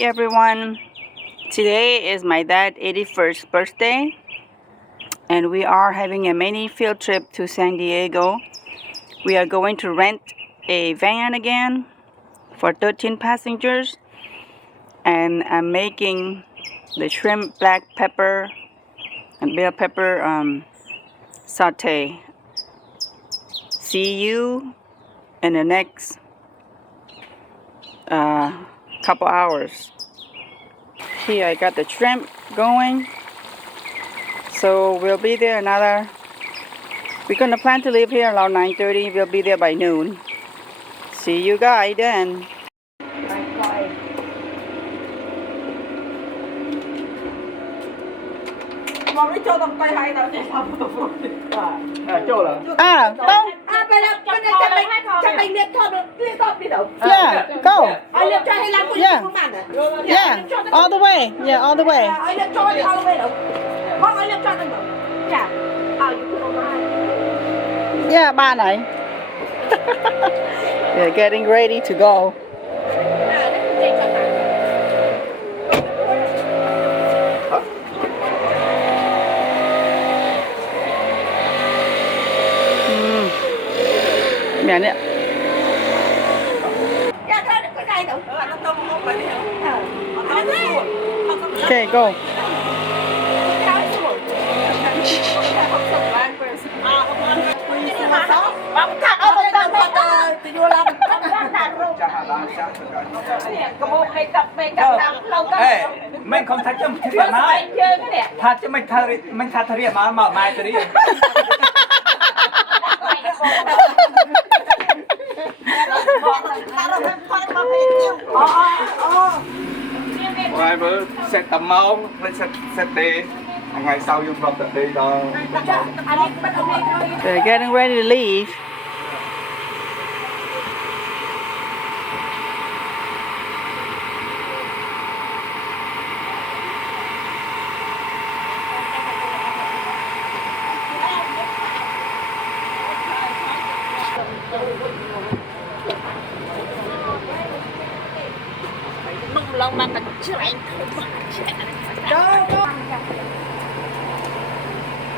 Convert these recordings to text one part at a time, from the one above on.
everyone. Today is my dad's 81st birthday and we are having a mini field trip to San Diego. We are going to rent a van again for 13 passengers and I'm making the shrimp black pepper and bell pepper saute. See you in the next couple hours. Here I got the shrimp going, so we'll be there we're gonna plan to leave here around 9:30. We'll be there by noon. See you guys then. Yeah, go. Yeah, all the way. Yeah, all the way. Yeah, ba này. They're getting ready to go. Mẹ nè. Okay, go. Mình không thấy chấm thịt nói, thật chứ mình thật thịt mà mai tới đi. Ngoài bữa sẽ tầm máu, lên sẽ đi. Ngày sau dùng phòng tập đi đó. They're getting ready to leave.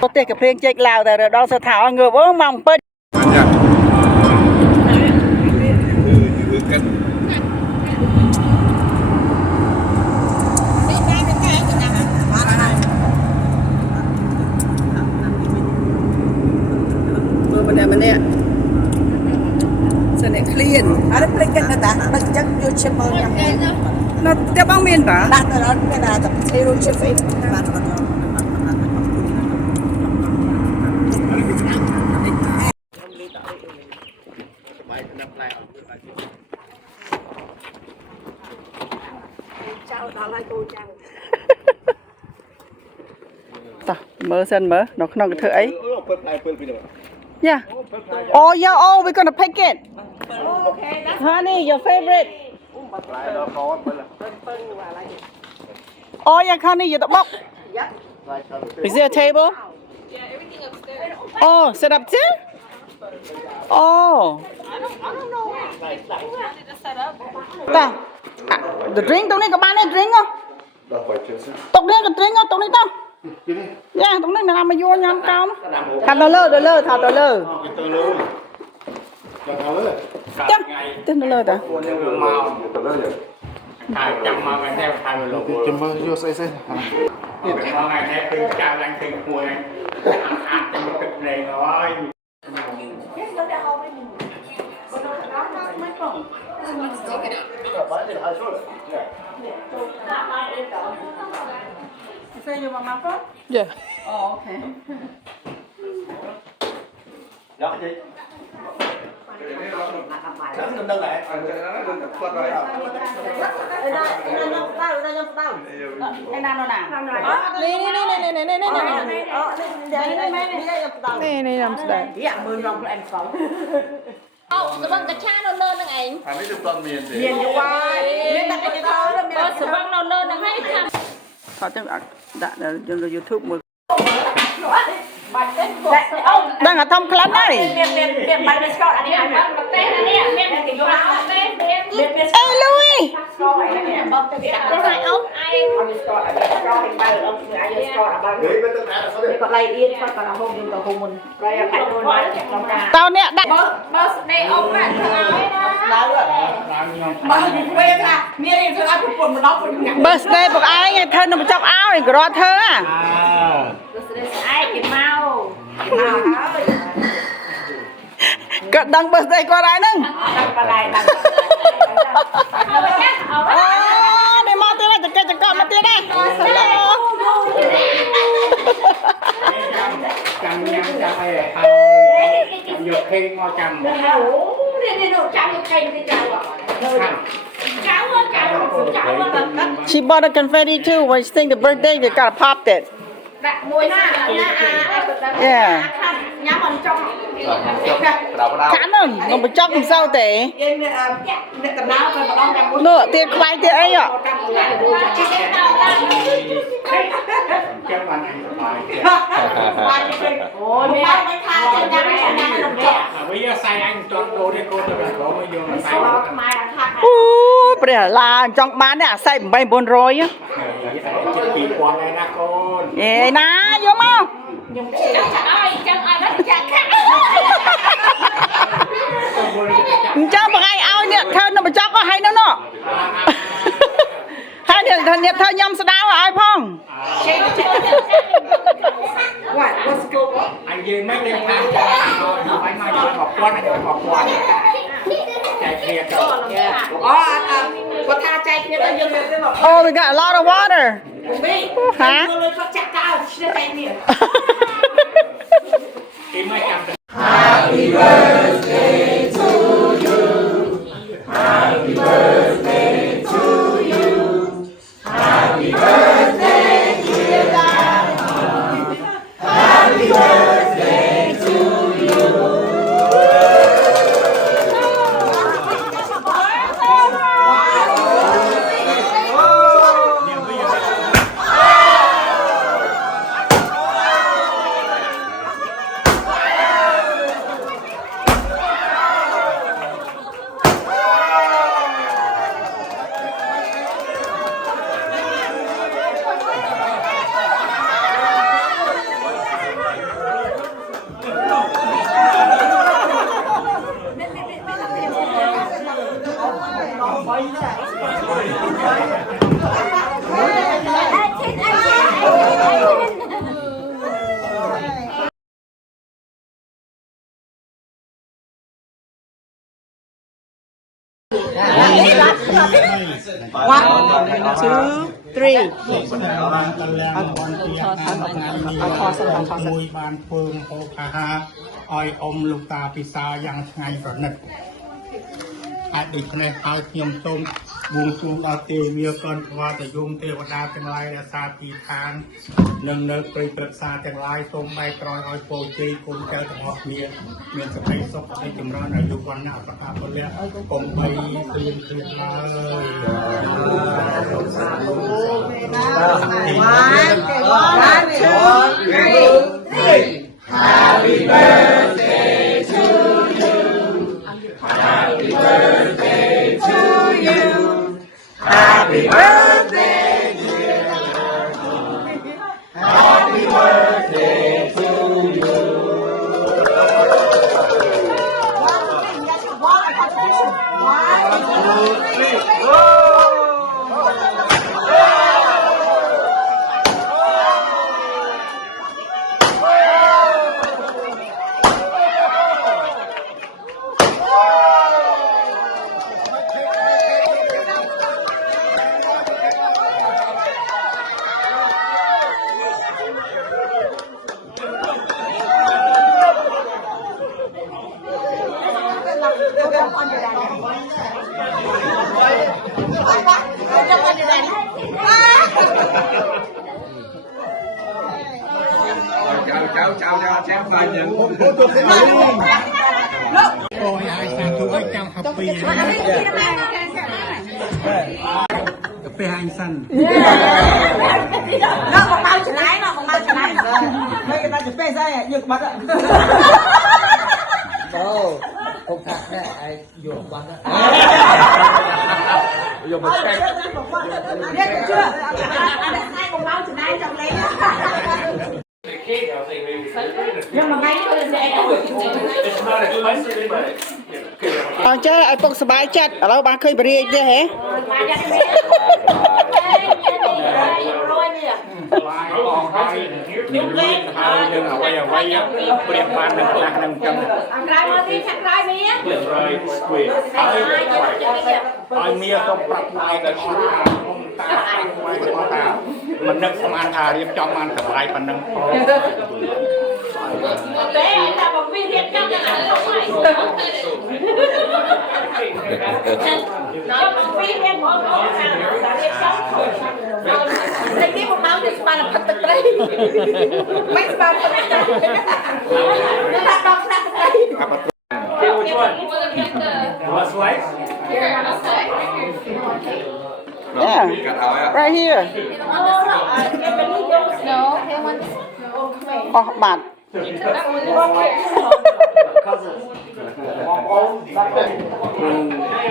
Có thể cái phim chạy lào tại đó sẽ thảo người bố mong bên. Bên đây sẽ này clean. Ada pelik kata, macam you cepat yang. Nó tiếp băng miền cả. Tak ada cái nào tập zero cepat. Ta mở sân mở nó không cái thứ ấy. Yeah. Oh yeah. Oh, we're gonna pick it. Okay, that's Honey, your favorite. Oh yeah, honey, you're the box. Is there a table? Yeah, everything upstairs. Oh, set up too? Oh. I don't know. I wanted to set up. Ta. The drink, tụi này có bán này drink không? Tụi này có drink không? Tụi này đâu? Yeah, tụi này làm mà vô nhắm không? Thằng tờ lơ. Chắc, tên tờ lơ ta. Thầy chăm mà mình theo thầy lột. Chăm mà vô xây. Mà ngày theo cứ chào lăng thiên mùi. Ăn cho một cực này rồi. You say your mama phone? Yeah. Oh, okay. Đó chị. Sẵn cầm đơn lại. Cái nào nó nào? Này làm sao đây? Dạ, 10 rong em phóng. Sờ băng cái cha nó lên thằng ấy. Thằng ấy được toàn miền để. Miền như hoài. Miền đặt cái thơ đó, miền đặt Sờ băng nó lên thằng ấy thằng. Họ chắc đã trên YouTube một. បាច់ទេ ដឹងអាធំក្លិនហើយ មានបាច់នៅស្កតអានេះ មានបាច់ប្រទេសណានេះមានតែយកមកទេមាន អេលូយ hai ông ai còn lại yên còn là hôm nhưng còn hôm mình đây là phải luôn mà trong nhà តោអ្នកដាក់ birthday ông bạn thằng áo ấy đó mà quê ra miếng này thằng ăn cuốn một đống một birthday ពួកឯងធ្វើនំចុកឲ្យក៏រត់ធ្វើអា ai cái mau ơi ក៏ដឹង birthday គាត់ហើយហ្នឹង đăng vào lại đăng អូនេះមកទៀតចង្កេះចង្កក់មកទៀតណា Hello ចាំញ៉ាំចាំអីហើយយកខេកមកចាំ đi đồ cháu được khen đi cháu ạ cháu ơi She bought a confetti too when she sang the birthday they gotta pop it đặt mùi ha Yeah nhắm mình trong ប្រដៅ ខាងហ្នឹងនំបញ្ចុកមិនសូវទេ yên tầm nào rồi mà đong trăm នោះទៀតខ្លាយទៀតអីហ៎ ចាំបានអញសប្បាយ ôi mẹ mấy tha cho nhắm đồng kẹt វិញខ្សែអញតន់ដូរនេះកូនទៅក៏មកយកខ្សែ mai là tha អូព្រះឡាចង់បាននេះអាស័យ8 900 ចិត្ត2000ហើយណាកូន អេណាយកមក chẳng ai đó chẳng khác អញ្ចឹងបងឯងឲ្យអ្នកធ្វើនំបញ្ចុកក៏ឲ្យនោះនោះហើយអ្នកធ្វើខ្ញុំស្ដៅឲ្យផង What? What's good? អញយើងមិនដឹងថាចាំអញមកយក1000អញយក1000ចែកគ្នាទៅ Có tha chay kia ta dương lên rồi. Oh we got a lot of water Đi. Hả? Đưa lên phát chặt cao, chia tay miệng. គេមកចាំទៅ មួយបានធ្វើហូបអាហារឲ្យអ៊ំលោកតាពិសាយ៉ាងឆ្ងាញ់ប្រណិតហើយដូច្នេះហើយខ្ញុំសូមបួងសួងដល់ទេវាកូនថ្វាយទៅយមទេវតាទាំងឡាយរក្សាទីឋាននិងនៅព្រៃព្រឹក្សាទាំងឡាយសូមបែកក្រោយឲ្យពោជ័យគុណចៅទាំងអស់គ្នាមានសេចក្តីសុខសេចក្តីចម្រើនអាយុវណ្ណៈប្រការពលៈកុំបីគ្លៀនគ្លៀនឡើយ One, two, three. Happy birthday to you Happy birthday to you Happy birthday dear Happy birthday to you chào chém vài nhận ôi ai sang thu ấy trong học bì cà phê hành sân Nó còn bao chân ái, nó còn bao chân ái. Mấy cái ta chụp phê ra, dừng bắt ạ. Ồ, không thật đấy, ai dùng bắn đấy. biết chưa hai cùng lâu từ nay trong lấy nhưng mà ngay thôi sẽ Ông chứ ai phục sờ bài chặt, ở đâu bạn khơi bơi chứ hả? những cái hai đừng ở quay bền bàn đừng lạc đừng cầm ai mía không bật lại cái con ta mình nâng không ăn thà điệp trong ăn thầm lại phần nâng đây đi một máu thì bạn là thật đấy mấy bạn nó đặt đọc đặt đây Which one? What slice? Yeah, right here. Oh, bad.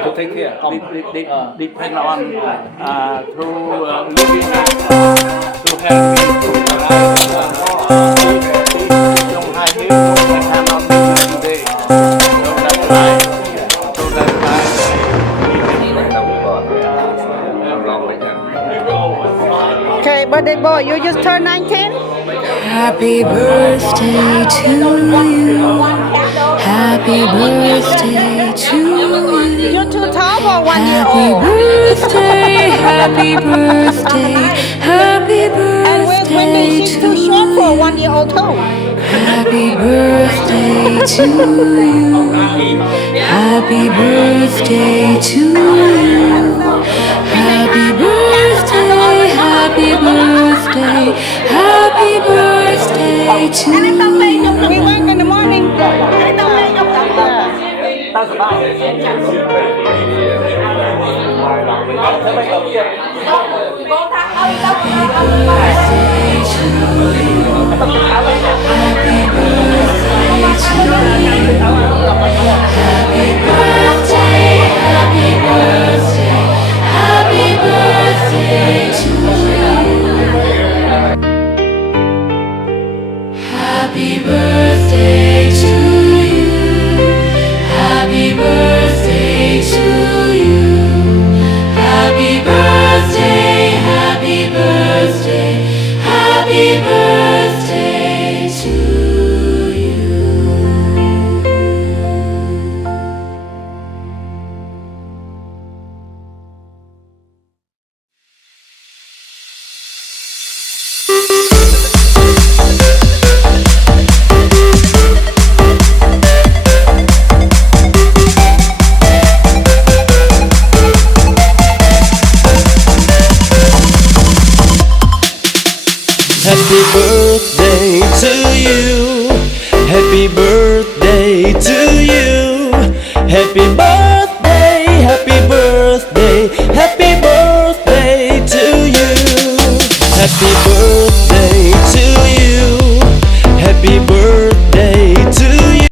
To take care. Depend on through living to help me don't hide here. I cannot live today. So that's why. Okay, birthday boy, you just turned 19? Happy birthday to you. Happy birthday to you. You're too tall for 1 year Happy old. birthday, happy birthday, happy And with Wendy, birthday she's to too short for a you. 1 year old too. Happy birthday to you. Happy birthday to you. Happy birthday, happy birthday, happy birthday to you. We work in the morning. Happy birthday to you. Happy birthday to you. Happy birthday, happy birthday, happy birthday to you. Happy birthday to you. Happy birthday to you. Happy birthday.